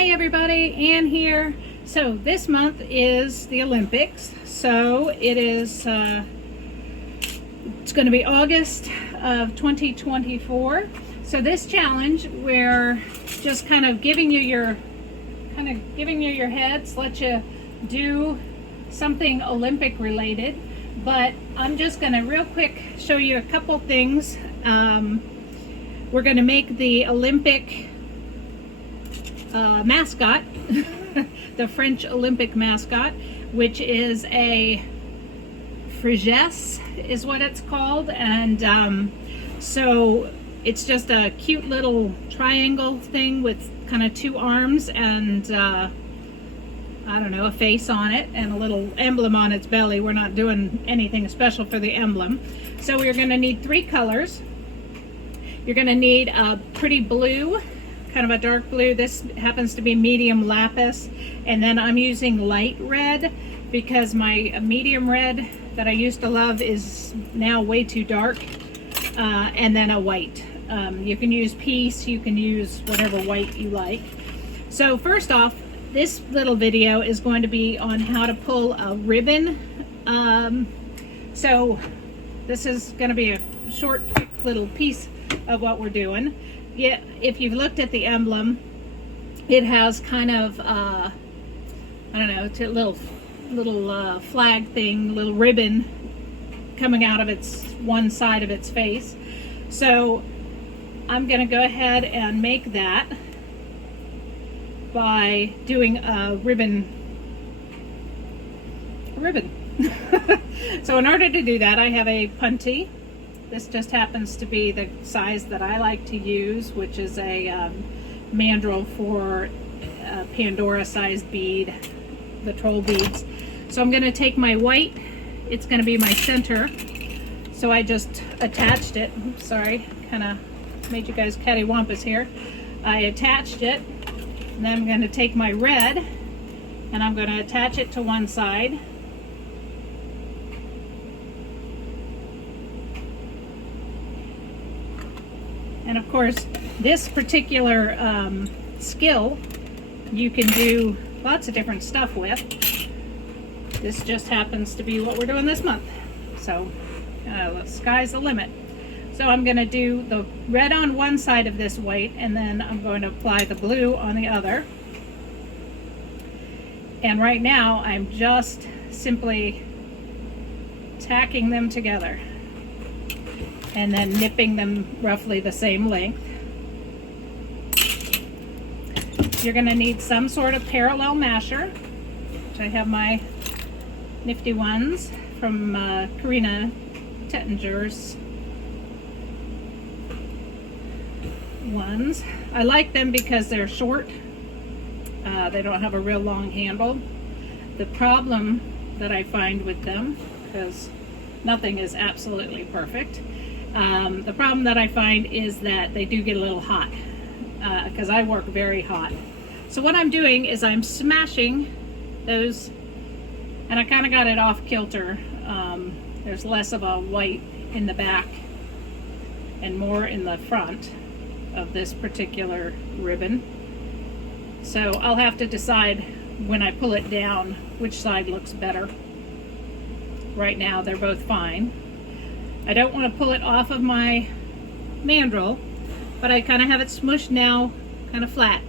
Hi everybody, Ann here. So this month is the Olympics. So it is it's going to be August of 2024. So this challenge, we're just kind of giving you your heads, let you do something Olympic related. But I'm just going to real quick show you a couple things. We're going to make the Olympic mascot, the French Olympic mascot, which is a frigesse is what it's called. And so it's just a cute little triangle thing with kind of two arms and I don't know, a face on it and a little emblem on its belly. We're not doing anything special for the emblem. So we're going to need three colors. You're going to need a pretty blue, kind of a dark blue. This happens to be medium lapis, and then I'm using light red because my medium red that I used to love is now way too dark, and then a white. You can use peace, you can use whatever white you like. So first off, this little video is going to be on how to pull a ribbon. So this is going to be a short, quick little piece of what we're doing. Yeah, if you've looked at the emblem, it has kind of I don't know, it's a little flag thing, little ribbon coming out of its one side of its face. So I'm going to go ahead and make that by doing a ribbon. So in order to do that, I have a puntee. This just happens to be the size that I like to use, which is a mandrel for a Pandora sized bead, the troll beads. So I'm going to take my white, it's going to be my center. So I just attached it. Oops, sorry, kind of made you guys cattywampus here. I attached it, and then I'm going to take my red and I'm going to attach it to one side. And of course, this particular skill you can do lots of different stuff with. This just happens to be what we're doing this month. So the sky's the limit. So I'm going to do the red on one side of this white, and then I'm going to apply the blue on the other. And right now I'm just simply tacking them together and then nipping them roughly the same length. You're going to need some sort of parallel masher, which I have my nifty ones from Karina Tettinger's ones. I like them because they're short. They don't have a real long handle. The problem that I find with them, because nothing is absolutely perfect, the problem that I find is that they do get a little hot because I work very hot. So what I'm doing is I'm smashing those, and I kind of got it off kilter. There's less of a white in the back and more in the front of this particular ribbon. So I'll have to decide when I pull it down which side looks better. Right now they're both fine. I don't want to pull it off of my mandrel, but I kind of have it smushed now, kind of flat.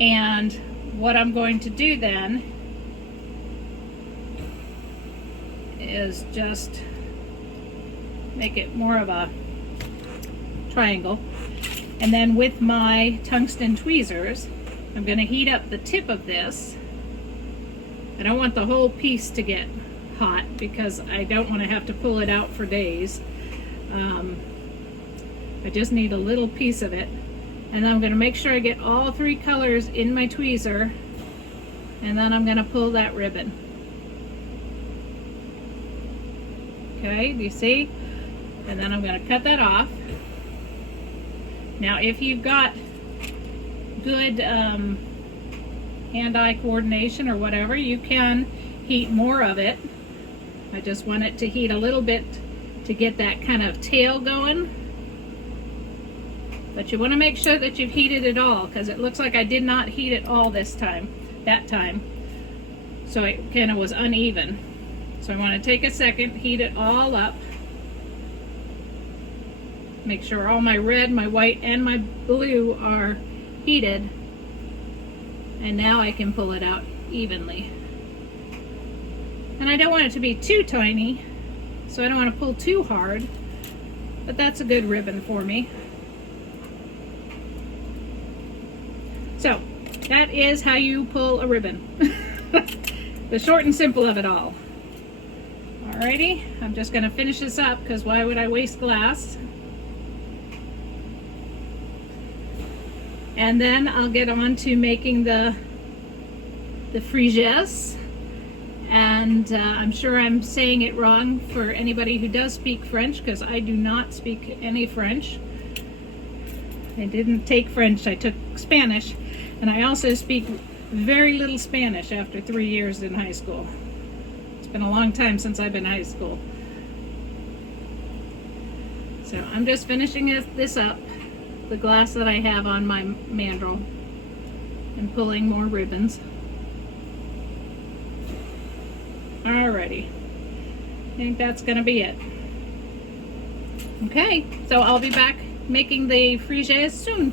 And what I'm going to do then is just make it more of a triangle. And then with my tungsten tweezers, I'm going to heat up the tip of this. I don't want the whole piece to get hot because I don't want to have to pull it out for days. I just need a little piece of it, and then I'm going to make sure I get all three colors in my tweezer, and then I'm going to pull that ribbon. Okay, do you see? And then I'm going to cut that off. Now if you've got good hand-eye coordination or whatever, you can heat more of it. I just want it to heat a little bit to get that kind of tail going. But you want to make sure that you've heated it all, because it looks like I did not heat it all that time. So it kind of was uneven. So I want to take a second, heat it all up. Make sure all my red, my white, and my blue are heated. And now I can pull it out evenly. And I don't want it to be too tiny, so I don't want to pull too hard. But that's a good ribbon for me. So, that is how you pull a ribbon. The short and simple of it all. Alrighty, I'm just going to finish this up, because why would I waste glass? And then I'll get on to making the frigesse. And I'm sure I'm saying it wrong for anybody who does speak French, because I do not speak any French. I didn't take French, I took Spanish. And I also speak very little Spanish after 3 years in high school. It's been a long time since I've been in high school. So I'm just finishing this up, the glass that I have on my mandrel, and pulling more ribbons. Alrighty, I think that's gonna be it. Okay, so I'll be back making the frigesse soon.